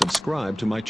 Subscribe to my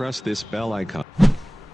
press this bell icon.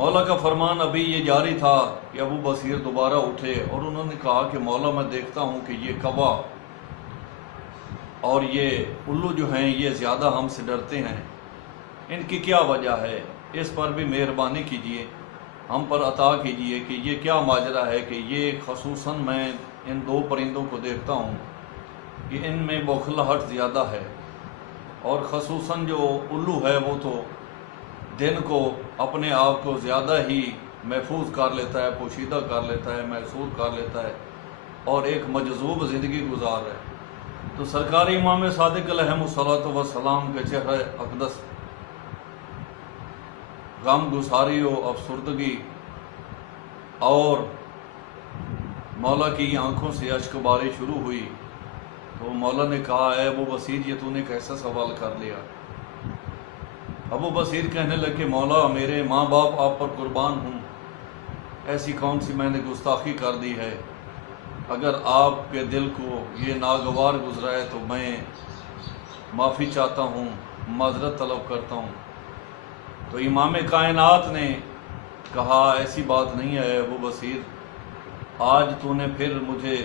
مولا کا فرمان ابھی یہ جاری تھا کہ ابو بصیر دوبارہ اٹھے اور انہوں نے کہا کہ مولا میں دیکھتا ہوں کہ یہ کوا اور یہ الو جو ہیں یہ زیادہ ہم سے ڈرتے ہیں، ان کی کیا وجہ ہے؟ اس پر بھی مہربانی کیجئے، ہم پر عطا کیجئے کہ یہ کیا ماجرا ہے کہ یہ خصوصاً میں ان دو پرندوں کو دیکھتا ہوں کہ ان میں بوکھلاہٹ زیادہ ہے، اور خصوصاً جو الو ہے وہ تو دن کو اپنے آپ کو زیادہ ہی محفوظ کر لیتا ہے، پوشیدہ کر لیتا ہے، محصور کر لیتا ہے اور ایک مجذوب زندگی گزار ہے۔ تو سرکار امام صادق علیہ الصلوۃ والسلام کے چہرہ اقدس غم گساری و افسردگی اور مولا کی آنکھوں سے اشک باری شروع ہوئی، تو مولا نے کہا اے ابو بصیر یہ تو نے کیسا سوال کر لیا؟ ابو بصیر کہنے لگے مولا میرے ماں باپ آپ پر قربان ہوں، ایسی کون سی میں نے گستاخی کر دی ہے؟ اگر آپ کے دل کو یہ ناگوار گزرا ہے تو میں معافی چاہتا ہوں، معذرت طلب کرتا ہوں۔ تو امام کائنات نے کہا ایسی بات نہیں ہے ابو بصیر، آج تو نے پھر مجھے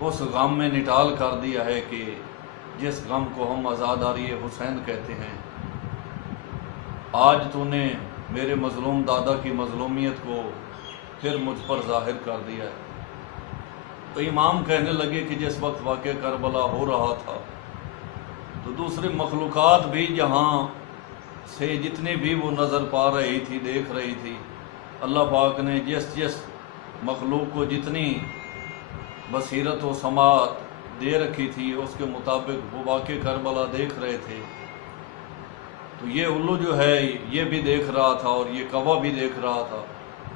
اس غم میں نٹال کر دیا ہے کہ جس غم کو ہم عزاداری حسین کہتے ہیں۔ آج تو نے میرے مظلوم دادا کی مظلومیت کو پھر مجھ پر ظاہر کر دیا ہے۔ تو امام کہنے لگے کہ جس وقت واقعہ کربلا ہو رہا تھا تو دوسری مخلوقات بھی جہاں سے جتنی بھی وہ نظر پا رہی تھی، دیکھ رہی تھی، اللہ پاک نے جس مخلوق کو جتنی بصیرت و سماعت دے رکھی تھی اس کے مطابق وہ واقع کربلا دیکھ رہے تھے۔ تو یہ الو جو ہے یہ بھی دیکھ رہا تھا اور یہ کوا بھی دیکھ رہا تھا۔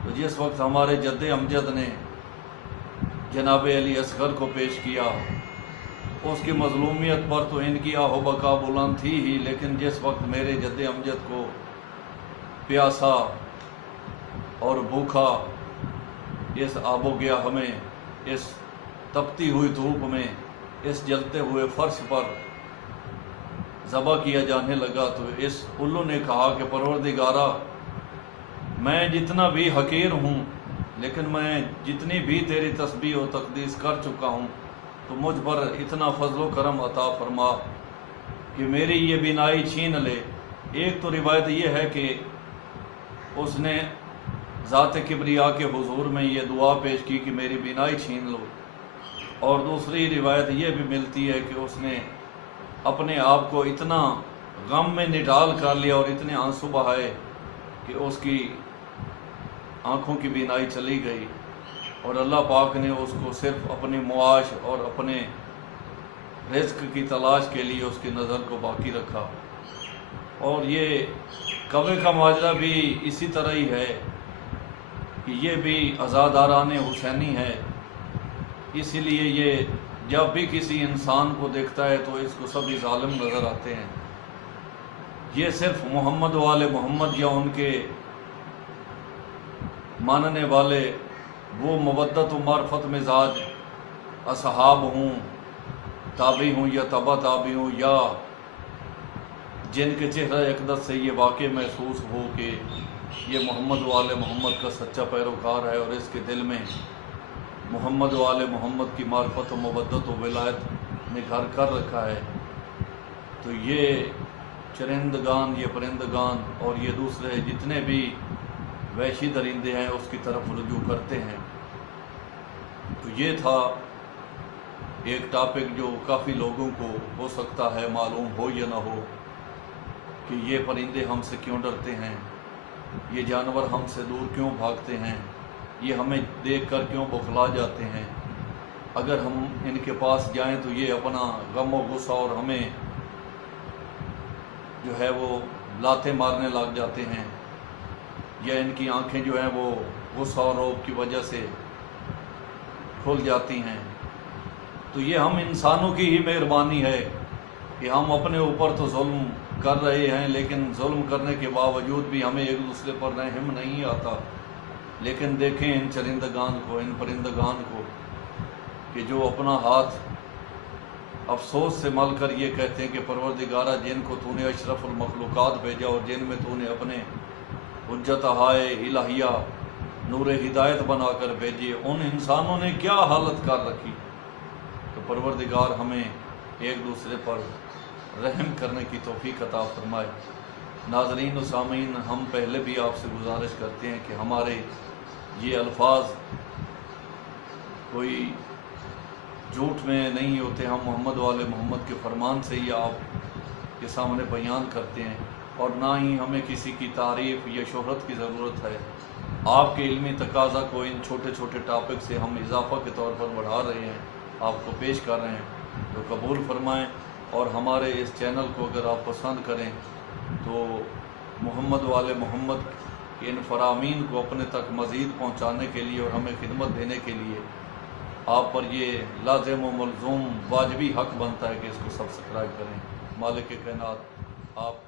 تو جس وقت ہمارے جد امجد نے جناب علی اصغر کو پیش کیا، اس کی مظلومیت پر تو ان کی آہ و بکا بلند تھی ہی، لیکن جس وقت میرے جد امجد کو پیاسا اور بھوکا اس آب و گیا ہمیں اس تپتی ہوئی دھوپ میں اس جلتے ہوئے فرش پر ذبح کیا جانے لگا، تو اس الو نے کہا کہ پروردگارا میں جتنا بھی حقیر ہوں لیکن میں جتنی بھی تیری تسبیح و تقدیس کر چکا ہوں تو مجھ پر اتنا فضل و کرم عطا فرما کہ میری یہ بینائی چھین لے۔ ایک تو روایت یہ ہے کہ اس نے ذات کبریا کے حضور میں یہ دعا پیش کی کہ میری بینائی چھین لو، اور دوسری روایت یہ بھی ملتی ہے کہ اس نے اپنے آپ کو اتنا غم میں نڈال کر لیا اور اتنے آنسو بہائے کہ اس کی آنکھوں کی بینائی چلی گئی، اور اللہ پاک نے اس کو صرف اپنی معاش اور اپنے رزق کی تلاش کے لیے اس کی نظر کو باقی رکھا۔ اور یہ کوے کا ماجرا بھی اسی طرح ہی ہے کہ یہ بھی عزاداران حسینی ہے، اسی لیے یہ جب بھی کسی انسان کو دیکھتا ہے تو اس کو سبھی ظالم نظر آتے ہیں۔ یہ صرف محمد والے محمد یا ان کے ماننے والے وہ مودت و معرفت مزاج اصحاب ہوں، تابعی ہوں یا تبع تابعی ہوں، یا جن کے چہرہ اقدس سے یہ واقع محسوس ہو کہ یہ محمد والے محمد کا سچا پیروکار ہے اور اس کے دل میں محمد والے محمد کی معرفت و مودت و ولایت نے گھر کر رکھا ہے، تو یہ چرندگان، یہ پرندگان اور یہ دوسرے جتنے بھی وحشی درندے ہیں اس کی طرف رجوع کرتے ہیں۔ تو یہ تھا ایک ٹاپک جو کافی لوگوں کو ہو سکتا ہے معلوم ہو یا نہ ہو کہ یہ پرندے ہم سے کیوں ڈرتے ہیں، یہ جانور ہم سے دور کیوں بھاگتے ہیں، یہ ہمیں دیکھ کر کیوں بوکھلا جاتے ہیں، اگر ہم ان کے پاس جائیں تو یہ اپنا غم و غصہ اور ہمیں جو ہے وہ لاتیں مارنے لگ جاتے ہیں، یا ان کی آنکھیں جو ہیں وہ غصہ اور رعب کی وجہ سے کھل جاتی ہیں۔ تو یہ ہم انسانوں کی ہی مہربانی ہے کہ ہم اپنے اوپر تو ظلم کر رہے ہیں، لیکن ظلم کرنے کے باوجود بھی ہمیں ایک دوسرے پر رحم نہیں آتا۔ لیکن دیکھیں ان چرندگان کو، ان پرندگان کو کہ جو اپنا ہاتھ افسوس سے مل کر یہ کہتے ہیں کہ پروردگارہ جن کو تو نے اشرف المخلوقات بھیجا اور جن میں تو نے اپنے حجت ہائے الہیہ نور ہدایت بنا کر بھیجے، ان انسانوں نے کیا حالت کر رکھی۔ تو پروردگار ہمیں ایک دوسرے پر رحم کرنے کی توفیق عطا فرمائے۔ ناظرین و سامعین، ہم پہلے بھی آپ سے گزارش کرتے ہیں کہ ہمارے یہ الفاظ کوئی جھوٹ میں نہیں ہوتے، ہم محمد والے محمد کے فرمان سے ہی آپ کے سامنے بیان کرتے ہیں، اور نہ ہی ہمیں کسی کی تعریف یا شہرت کی ضرورت ہے۔ آپ کے علمی تقاضا کو ان چھوٹے چھوٹے ٹاپک سے ہم اضافہ کے طور پر بڑھا رہے ہیں، آپ کو پیش کر رہے ہیں، تو قبول فرمائیں۔ اور ہمارے اس چینل کو اگر آپ پسند کریں تو محمد والے محمد کے ان فرامین کو اپنے تک مزید پہنچانے کے لیے اور ہمیں خدمت دینے کے لیے آپ پر یہ لازم و ملزوم واجبی حق بنتا ہے کہ اس کو سبسکرائب کریں۔ مالک کائنات آپ